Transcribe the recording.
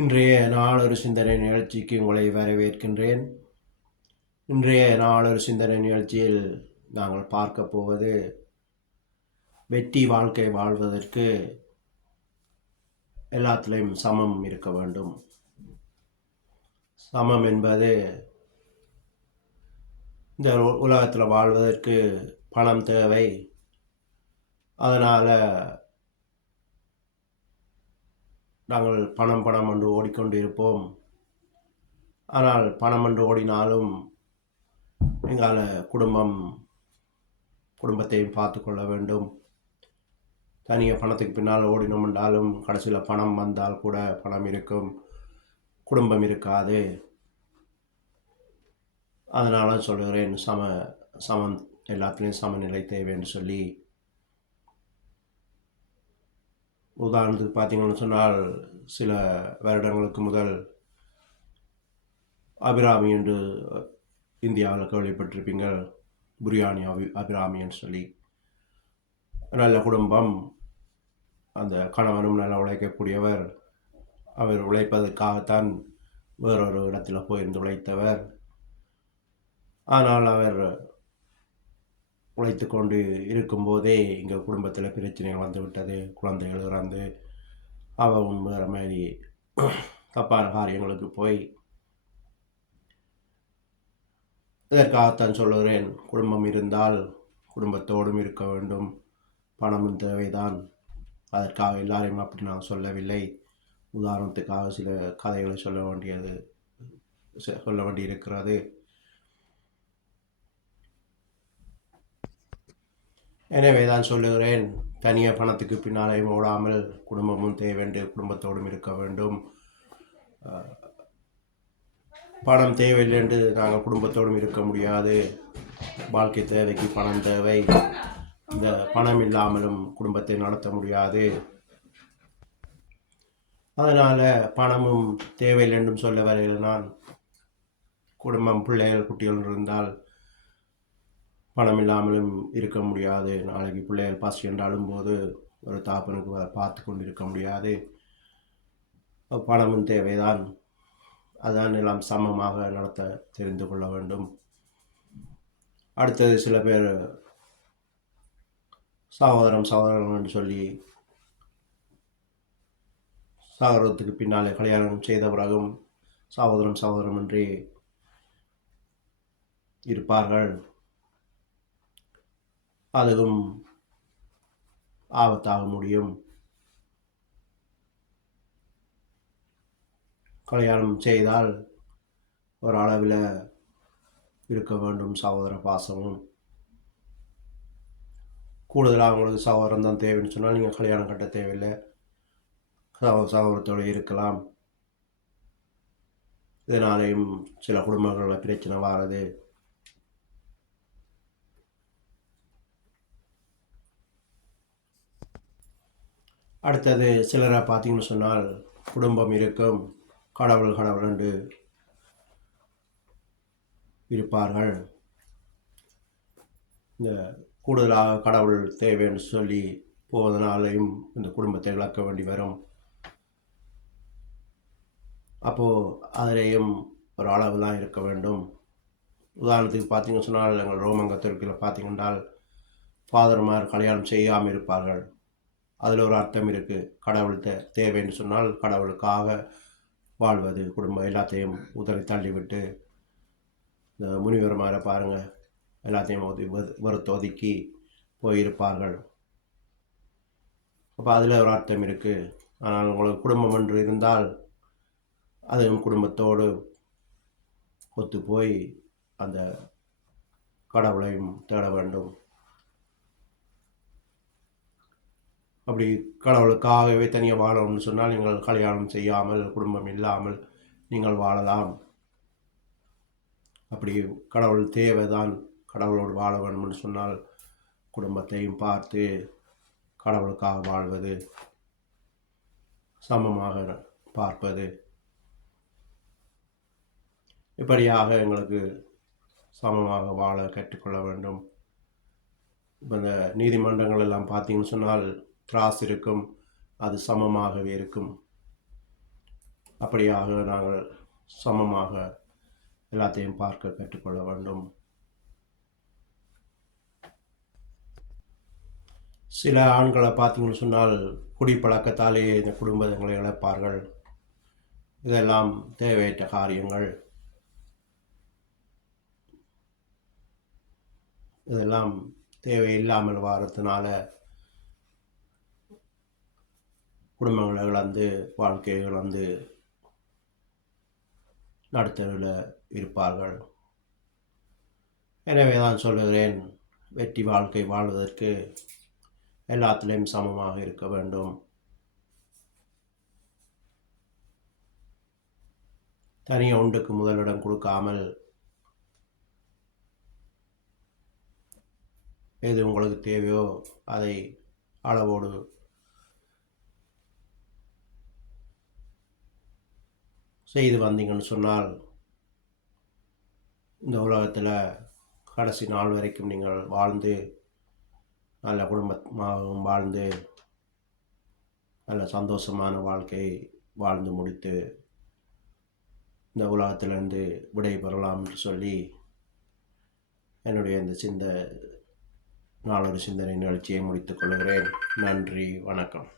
இன்றைய நாளொரு சிந்தனை நிகழ்ச்சிக்கு உங்களை வரவேற்கின்றேன். இன்றைய நாளொரு சிந்தனை நிகழ்ச்சியில் நாங்கள் பார்க்க போவது வெற்றி வாழ்க்கை வாழ்வதற்கு எல்லாத்திலையும் சமம் இருக்க வேண்டும். சமம் என்பது இந்த உலகத்தில் வாழ்வதற்கு பணம் தேவை. அதனால் நாங்கள் பணம் என்று ஓடிக்கொண்டு இருப்போம். ஆனால் பணம் என்று ஓடினாலும் எங்களால் குடும்பத்தையும் பார்த்து கொள்ள வேண்டும். தனியாக பணத்துக்கு பின்னால் ஓடினோம் என்றாலும் கடைசியில் பணம் வந்தால் கூட பணம் இருக்கும், குடும்பம் இருக்காது. அதனால் சொல்லுகிறேன், சமம் எல்லாத்துலேயும் சமநிலை தேவைன்னு சொல்லி. உதாரணத்துக்கு பார்த்தீங்கன்னு சொன்னால், சில வருடங்களுக்கு முதல் அபிராமி என்று இந்தியாவில் கேள்விப்பட்டிருப்பீங்கள். பிரியாணி அபிராமின்னு சொல்லி. நல்ல குடும்பம், அந்த கணவனும் நல்லா உழைக்கக்கூடியவர். அவர் உழைப்பதற்காகத்தான் வேறொரு இடத்துல போயிருந்து உழைத்தவர். ஆனால் அவர் உழைத்து கொண்டு இருக்கும்போதே இங்கே குடும்பத்தில் பிரச்சனைகள் வந்துவிட்டது. குழந்தைகள் இறந்து அவன் வேறு மாதிரி தப்பான காரியங்களுக்கு போய். இதற்காகத்தான் சொல்லுகிறேன், குடும்பம் இருந்தால் குடும்பத்தோடும் இருக்க வேண்டும். பணமும் தேவைதான். அதற்காக எல்லாரையும் அப்படி நான் சொல்லவில்லை. உதாரணத்துக்காக சில கதைகளை சொல்ல வேண்டியிருக்கிறது. எனவே தான் சொல்லுகிறேன், தனியாக பணத்துக்கு பின்னாலேயும் ஓடாமல் குடும்பமும் தேவைண்டு குடும்பத்தோடும் இருக்க வேண்டும். பணம் தேவையில்லை என்று நாங்கள் குடும்பத்தோடும் இருக்க முடியாது. வாழ்க்கை தேவைக்கு பணம் தேவை. இந்த பணம் இல்லாமலும் குடும்பத்தை நடத்த முடியாது. அதனால் பணமும் தேவையில்லை என்றும் சொல்ல வரையில் நான் குடும்பம், பிள்ளைகள், குட்டிகள் இருந்தால் பணம் இல்லாமலும் இருக்க முடியாது. நாளைக்கு பிள்ளைகள் பசி என்றாலும் போது ஒரு தாப்பனுக்கு பார்த்து கொண்டு இருக்க முடியாது. பணமும் தேவைதான். அதான் எல்லாம் சமமாக நடத்த தெரிந்து கொள்ள வேண்டும். அடுத்தது, சில பேர் சகோதரன் என்று சொல்லி சகோதரத்துக்கு பின்னாலே கல்யாணம் செய்த பிறகும் சகோதரம் என்று இருப்பார்கள். அதுவும் ஆபத்தாக முடியும். கல்யாணம் செய்தால் ஒரு அளவில் இருக்க வேண்டும் சகோதர பாசமும். கூடுதலாக உங்களுக்கு சகோதரம் தான் தேவைன்னு சொன்னால் நீங்கள் கல்யாணம் கட்ட தேவையில்லை, சகோதரத்தோடு இருக்கலாம். இதனாலேயும் சில குடும்பங்களில் பிரச்சனை வாரது. அடுத்தது, சிலரை பார்த்தீங்கன்னு சொன்னால் குடும்பம் இருக்கும், கடவுள் என்று இருப்பார்கள். இந்த கூடுதலாக கடவுள் தேவைன்னு சொல்லி போவதனாலையும் இந்த குடும்பத்தை இழக்க வேண்டி வரும். அப்போது அதிலேயும் ஒரு அளவு தான் இருக்க வேண்டும். உதாரணத்துக்கு பார்த்தீங்கன்னு சொன்னால், எங்கள் ரோமங்கத்திற்குள்ள பார்த்தீங்கன்றால் ஃபாதர்மார் கல்யாணம் செய்யாமல் இருப்பார்கள். அதில் ஒரு அர்த்தம் இருக்குது. கடவுள் தேவைன்னு சொன்னால் கடவுளுக்காக வாழ்வது, குடும்பம் எல்லாத்தையும் உதறி தள்ளிவிட்டு, இந்த முனிவர்மாரை பாருங்கள், எல்லாத்தையும் ஒதுக்கி போயிருப்பார்கள். அப்போ அதில் ஒரு அர்த்தம் இருக்குது. ஆனால் உங்களுக்கு குடும்பம் என்று இருந்தால் அதுவும் குடும்பத்தோடு ஒத்து போய் அந்த கடவுளையும் தேட வேண்டும். அப்படி கடவுளுக்காகவே தனியாக வாழணும்னு சொன்னால் நீங்கள் கல்யாணம் செய்யாமல், குடும்பம் இல்லாமல் நீங்கள் வாழலாம். அப்படி கடவுள் தேவைதான், கடவுளோடு வாழ வேணும்னு சொன்னால் குடும்பத்தையும் பார்த்து கடவுளுக்காக வாழ்வது, சமமாக பார்ப்பது, இப்படியாக எங்களுக்கு சமமாக வாழ கற்றுக்கொள்ள வேண்டும். இப்போ இந்த நீதிமன்றங்கள் எல்லாம் பார்த்தீங்கன்னு சொன்னால் திராஸ் இருக்கும், அது சமமாகவே இருக்கும். அப்படியாக நாங்கள் சமமாக எல்லாத்தையும் பார்க்க கற்றுக்கொள்ள வேண்டும். சில ஆண்களை பார்த்தீங்கன்னு சொன்னால் குடிப்பழக்கத்தாலே இந்த குடும்பங்களை இழப்பார்கள். இதெல்லாம் தேவையற்ற காரியங்கள். இதெல்லாம் தேவையில்லாமல் வாரத்தினால குடும்பங்களை இழந்து வாழ்க்கையை இழந்து நடுத்தருவில் இருப்பார்கள். எனவே தான் சொல்லுகிறேன், வெற்றி வாழ்க்கை வாழ்வதற்கு எல்லாத்திலையும் சமமாக இருக்க வேண்டும். தனியாக ஒன்றுக்கு முதலிடம் கொடுக்காமல் எது உங்களுக்கு தேவையோ அதை அளவோடு செய்து வந்தீங்கன்னு சொன்னால் இந்த உலகத்தில் கடைசி நாள் வரைக்கும் நீங்கள் வாழ்ந்து நல்ல குடும்பமாகவும் வாழ்ந்து நல்ல சந்தோஷமான வாழ்க்கை வாழ்ந்து முடித்து இந்த உலகத்திலிருந்து விடை பெறலாம் என்று சொல்லி என்னுடைய இந்த நாளொரு சிந்தனை நிகழ்ச்சியை முடித்துக் கொள்கிறேன். நன்றி, வணக்கம்.